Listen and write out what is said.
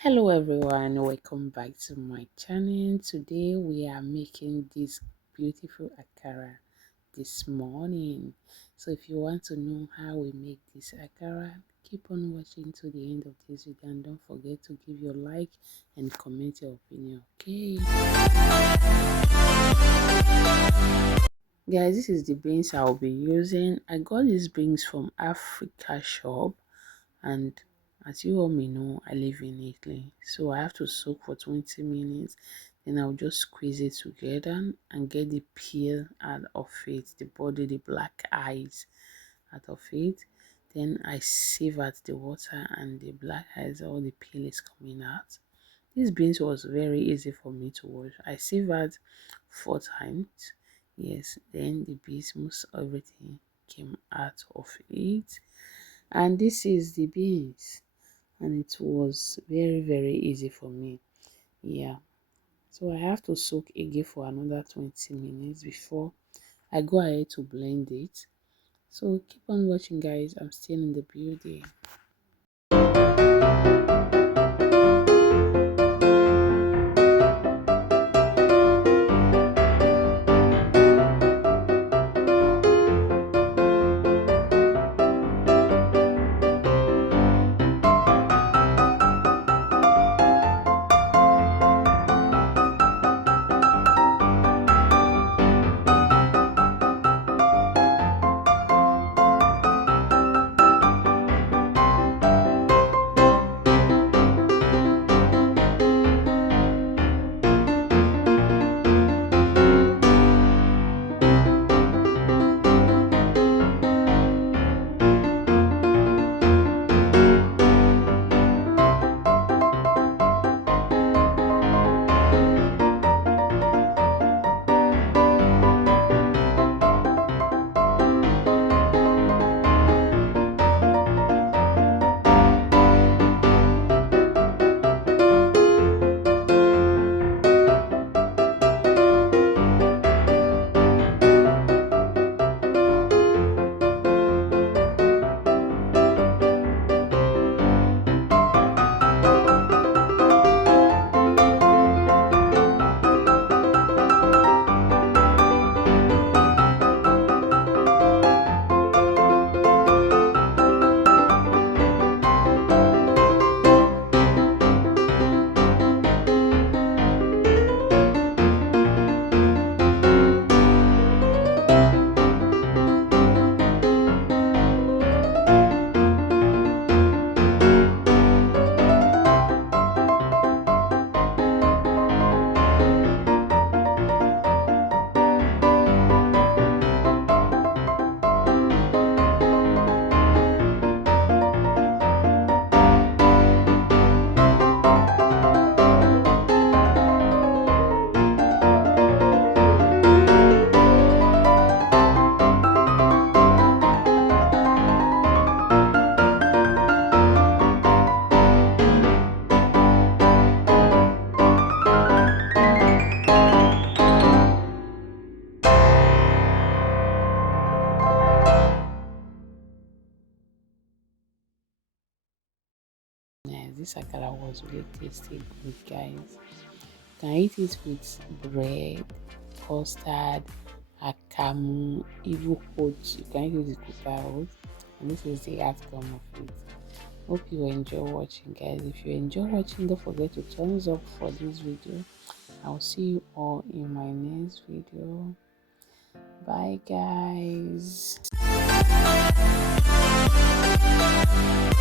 Hello everyone, welcome back to my channel. Today we are making this beautiful akara this morning. So if you want to know how we make this akara, keep on watching to the end of this video and don't forget to give your like and comment your opinion. Okay guys, this is the beans I'll be using. I got these beans from Africa shop, and as you all may know, I live in Italy, so I have to soak for 20 minutes. Then I'll just squeeze it together and get the peel out of it, the body, the black eyes out of it. Then I sieve out the water and the black eyes, all the peel is coming out. This beans was very easy for me to wash. I sieve out 4 times. Yes, then the beans, most everything came out of it. And this is the beans, and it was very easy for me. Yeah, so I have to soak again for another 20 minutes before I go ahead to blend it. So keep on watching guys, I'm still in the building. Yeah, this akara was really tasty, good guys. You can eat it with bread, custard, akamu, even oats. You can eat it with cocoa oats, and this is the outcome of it. Hope you enjoy watching guys. If you enjoy watching, don't forget to thumbs up for this video. I'll see you all in my next video. Bye guys.